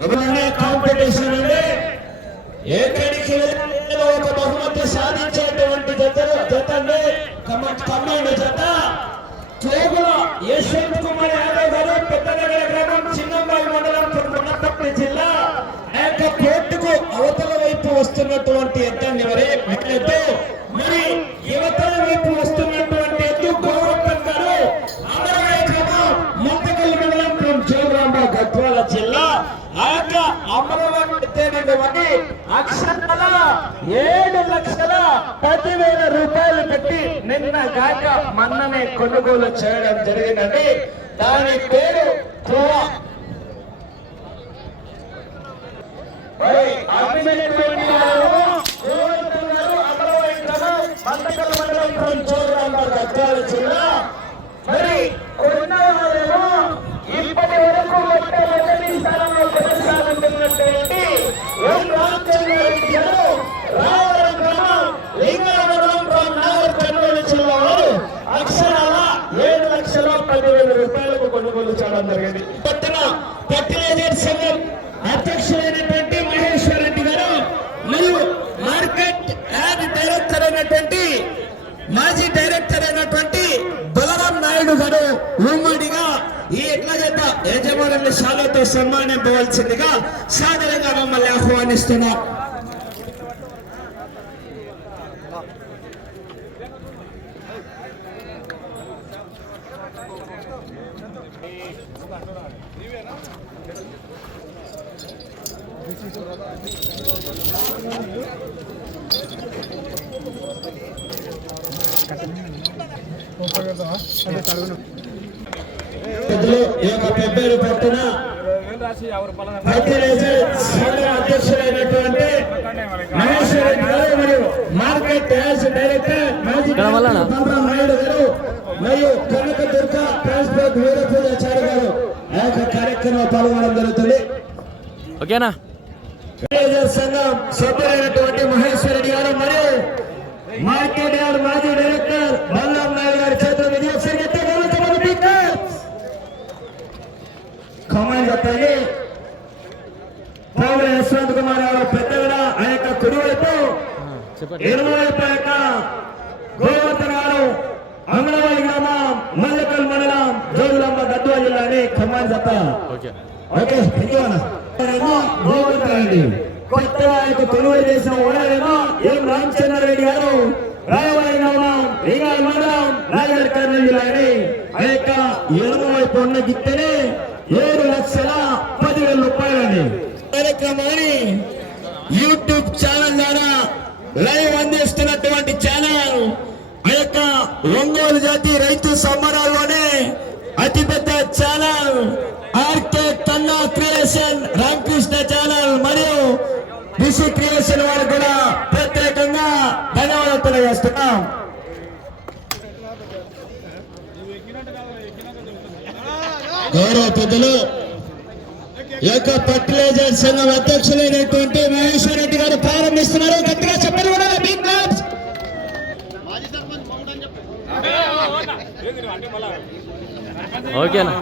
ఇవన్నీ కాంపిటీషన్ ఉంది ఎక్కడికి ఒక బహుమతి సాధించేటువంటి జతలు జతండి. కమాండ్ జత. కేవల యశ్వంత్ కుమార్ యాదవ్ గారు పెద్దనగర గ్రామం చిన్నంబాయి మండలం పున్నపట్నం జిల్లా ఆ యొక్క కోర్టుకు అవతల వైపు వస్తున్నటువంటి ఎద్దండి మరి మరి యువతల వైపు వస్తున్న ఎద్దు గౌరవం గారు అమరవాయి గ్రామం ముంతకల్ మండలం from జోగులాంబ గద్వాల జిల్లా ఆ యొక్క అమరవారి తేనెందువని అక్షరాల ఏడు లక్షల పదివేల రూపాయలు పెట్టి నిన్న గాక మన్ననే కొనుగోలు చేయడం జరిగిందండి. దాని పేరు ధ్రువ మరి అమ్మినటువంటి వారు గోవర్ధన్ గారు అమరవాయి గ్రామం మందకల్ మండలం from జోగులాంబ గద్వాల జిల్లా మరి కొన్నవారేమో ఇప్పటి వరకు మొత్తం మొదటి స్థానంలో కొనసాగుతున్నటువంటి ఎం రామచంద్రారెడ్డి గారు రావడం గ్రామం లింగావరం from నాగర్ కర్నూలు జిల్లా వారు అక్షరాల ఏడు లక్షల పదివేల రూపాయలకు కొనుగోలు చేయడం జరిగింది. పట్టణ ఫర్టిలైజర్ సంఘం అధ్యక్షులైనటువంటి మహేశ్వర్ రెడ్డి గారు మరియు మార్కెట్ యాడ్ డైరెక్టర్ అయినటువంటి మాజీ డైరెక్టర్ అయినటువంటి బలరాం నాయుడు గారు ఉమ్మడిగా ఈ ఎట్లాగైతే యజమానుల శాలతో సన్మానింపవలసిందిగా సాధారణంగా మమ్మల్ని ఆహ్వానిస్తున్నాం పెద్దలు పట్టిన అధ్యక్షులైనటువంటి మహేశ్వర రెడ్డి గారు మరియు మార్కెట్ యాజ్ డైరెక్టర్ మాజీ నాయుడు గారు మరియు కనక దుర్గ ట్రాన్స్పోర్ట్ వీరపూజాచారి గారు ఆ యొక్క కార్యక్రమంలో పాల్గొనడం జరుగుతుంది ఓకేనా? ఫర్టిలైజర్ సంఘం సభ్యులైనటువంటి మహేశ్వర రెడ్డి గారు మరియు మార్కెట్ యార్డ్ మాజీ డైరెక్టర్ బలరాం నాయుడు గారి చేతుల విజయ కమాండ్ చెప్పండి పౌర యశ్వంత్ కుమార్ గారు పెద్దగడ ఆ యొక్క కుడి వైపు చెప్పండి ఎడమ వైపు ఆ యొక్క గోవర్ధన్ గారు అంగనవాడి గ్రామం మల్లకల్ మండలం జోగులాంబ గద్వా జిల్లా అని కమాండ్ చెప్ప ఓకే ఓకే ఇంకేమన్నా గోవర్ధన్ రెడ్డి కొత్తగా తెలుగుదేశం కొనుగోలు ఏం ఓనరేమో ఎం రామచంద్రారెడ్డి గారు? రాయవారి గ్రామం రీగాల్ మండలం రాజర్ కర్నూలు జిల్లా అని ఆ యొక్క ఎడమ వైపు ఉన్న గిత్తెనే ఏడు లక్షల పదివేల రూపాయలని కార్యక్రమాన్ని యూట్యూబ్ ఛానల్ ద్వారా లైవ్ అందిస్తున్నటువంటి ఛానల్ ఆ యొక్క ఒంగోలు జాతి రైతు సంబరాల్లోనే అతిపెద్ద ఛానల్ ఆర్కే తన్నా క్రియేషన్ రామకృష్ణ బిసి క్రియేషన్ వారు కూడా ప్రత్యేకంగా ధన్యవాదాలు తెలియజేస్తున్నాం. గౌరవ పెద్దలు యొక్క ఫర్టిలైజర్ సంఘం అధ్యక్షులైనటువంటి మహేశ్వర రెడ్డి గారు ప్రారంభిస్తున్నారు. గట్టిగా చెప్పండి కూడా బిగ్ క్లాప్స్ ఓకేనా?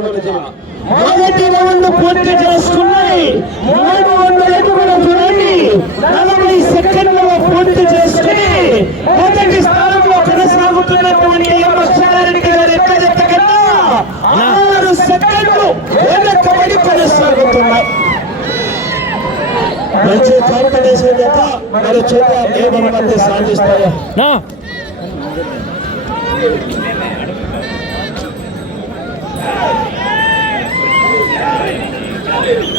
చిత్తూరు జిల్లా మొదటి రౌండ్ పూర్తి చేసుకున్నాయి. మూడు వందల అడుగుల దూరాన్ని నలభై సెకండ్లలో పూర్తి చేసుకుని మొదటి స్థానంలో కొనసాగుతున్నటువంటి లక్ష్మారెడ్డి గారు ఎక్కడెత్త కన్నా ఆరు సెకండ్లు వెనకబడి కొనసాగుతున్నాయి. మంచి కాంపిటేషన్ చేత మన చేత నియమం మధ్య సాధిస్తాయి Yeah. Go!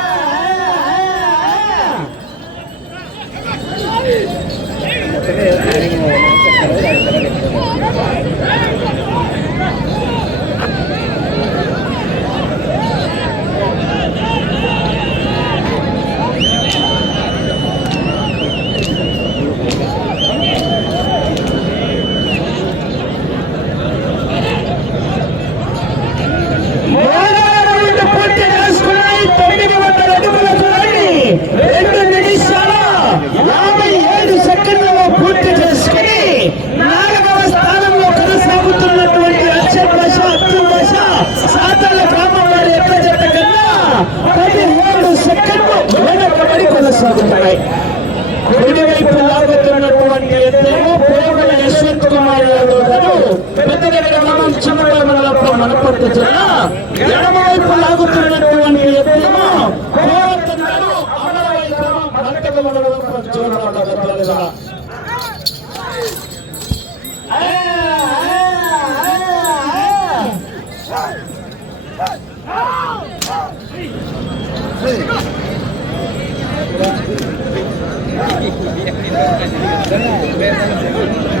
i don't Yeah. పక్షంలో మనకు నడపచ్చు ఎడమవైపు లాగుతున్నటువంటి ఎత్తును కోరుతున్నారు Thank you.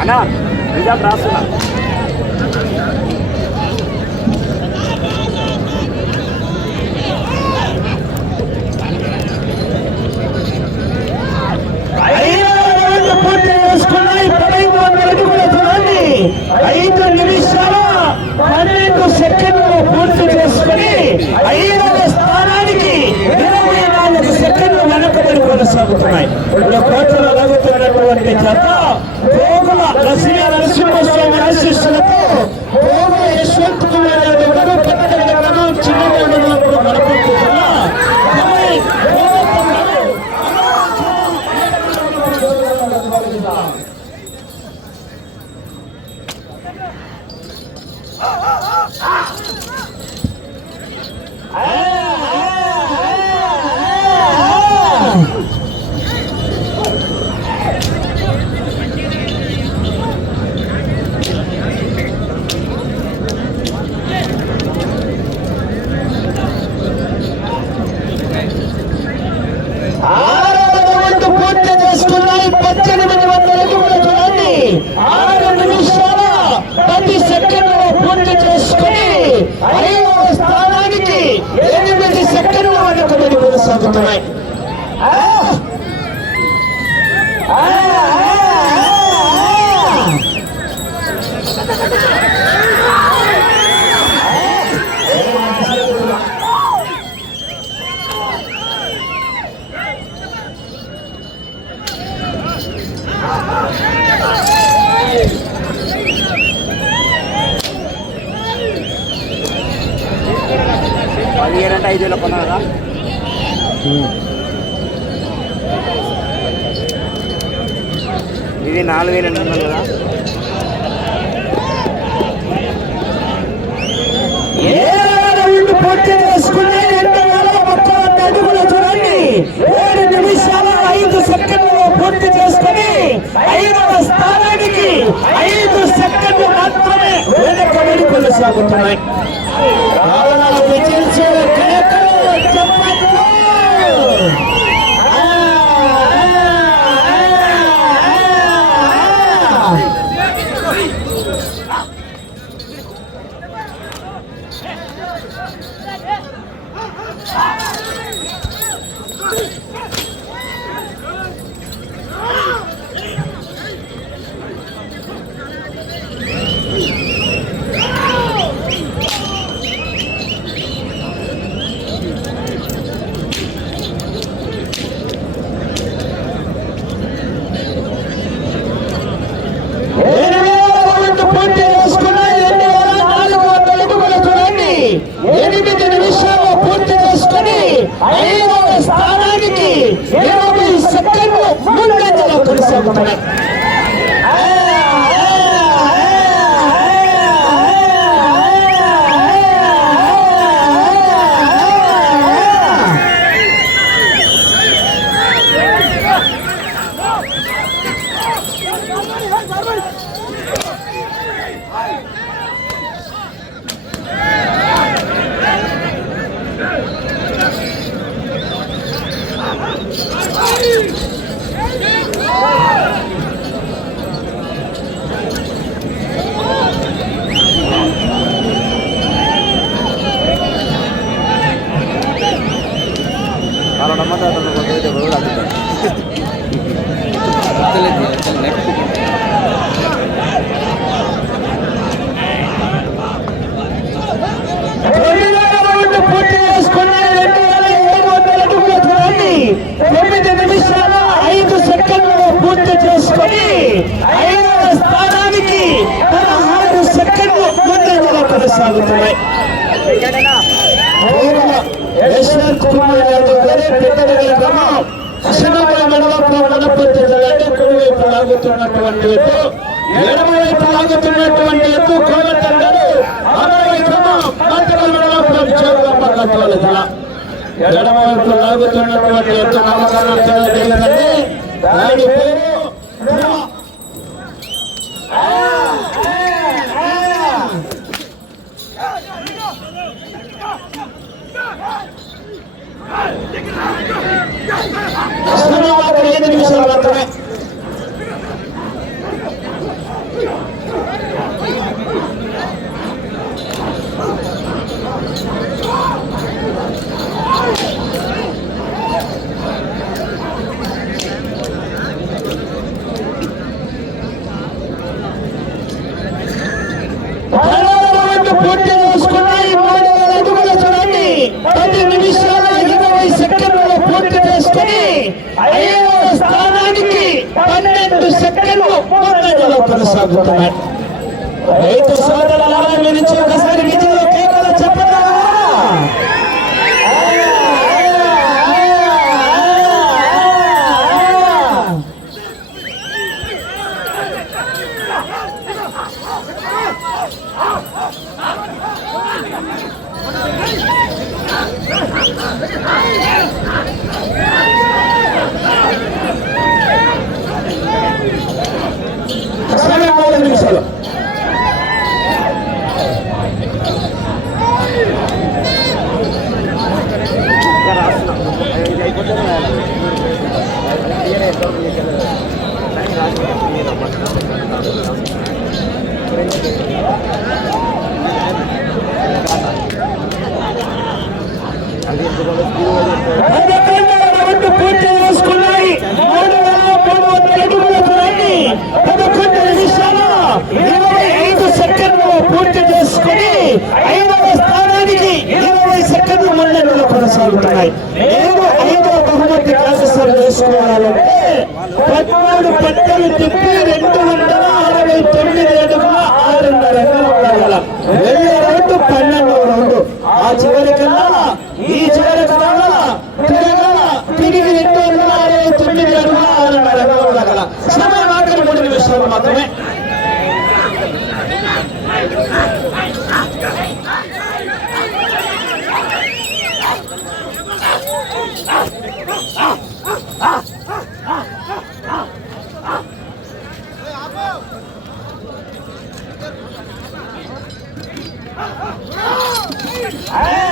అన్నా నిజాం రాస్తున్నా. ఐదు నిమిషాల పన్నెండు సెకండ్లు పూర్తి చేసుకుని ఐదవ స్థానానికి ఇరవై నాలుగు సెకండ్లు వెనకబడి కొనసాగుతున్నాయి. కోట్లలో జరుగుతున్నటువంటి జత నరసింహస్వామి ఆశిస్సులతో పూర్వ యశ్వంతమైన పదిహేనంటే ఐదు వేల కొన్నారా? ఇది నాలుగు వేలు అంటున్నారు కదా? ఏడు నిమిషాల ఐదు సెకండ్ పూర్తి చేసుకుని స్థానానికి ఐదు సెకండ్లు మాత్రమే Thank you. ধন্যবাদ ఎడమవైపు లాగుతున్నటువంటి యొక్క నామకరణం చేయాలంటే దాని పేరు ఎనిమిది నిమిషాలు మాత్రమే. ఒకటి ఐదవ స్థానానికి పన్నెండు సెకండ్లు ముందంజలో కొనసాగుతున్నాడు రైతు సోదరుల నుంచి ఒక కొనసాగుతున్నాయి నేను ఐదో బహుమతి కైవసం చేసుకోవాలంటే పద్నాలుగు పంటలు తిప్పి రెండు వందల అరవై తొమ్మిది అడుగుల ఆరున్నర ఉండాల వెళ్ళే రౌండ్ పన్నెండవ రౌండ్. ఆ చివరి కన్నా ఈ చివరి కన్నా తిరగల తిరిగి రెండు వందల అరవై తొమ్మిది అడుగుల ఆరున్నర ఉండగల సమయం ఆఖరి మూడు నిమిషాలు మాత్రమే. 아!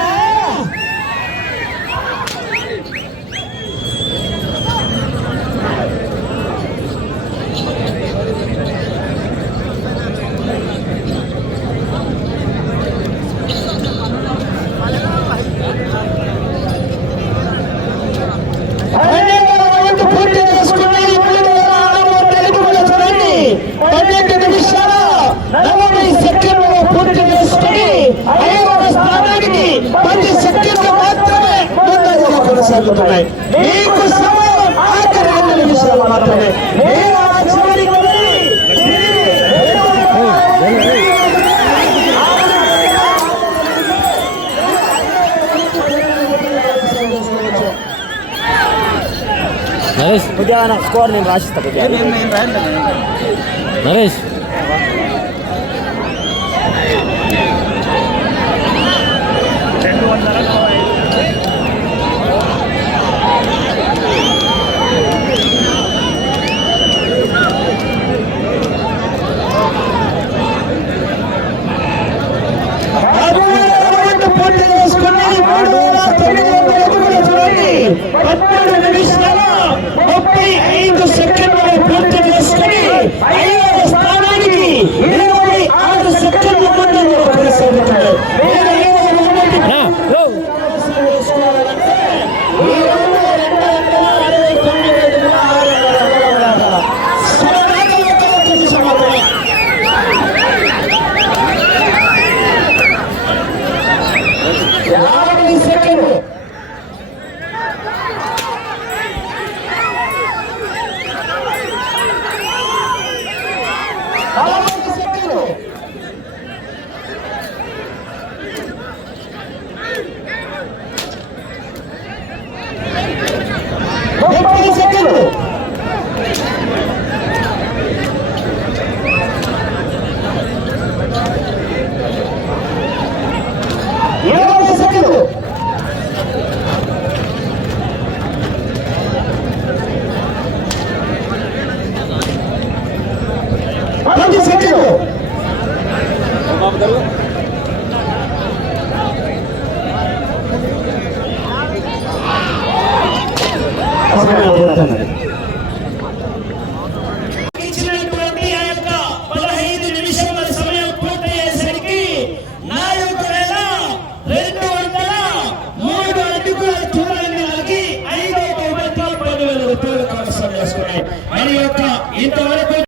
స్థానానికి పది సెకండ్లు మాత్రమే ముందంజలో కొనసాగుతున్నాయి మీకు సమయం ఆఖరి రెండు నిమిషాలు మాత్రమే నేను ఆ చివరికి వెళ్ళి నరేష్ కొద్దిగా నాకు స్కోర్ నేను రాసిస్తా కొద్దిగా నరేష్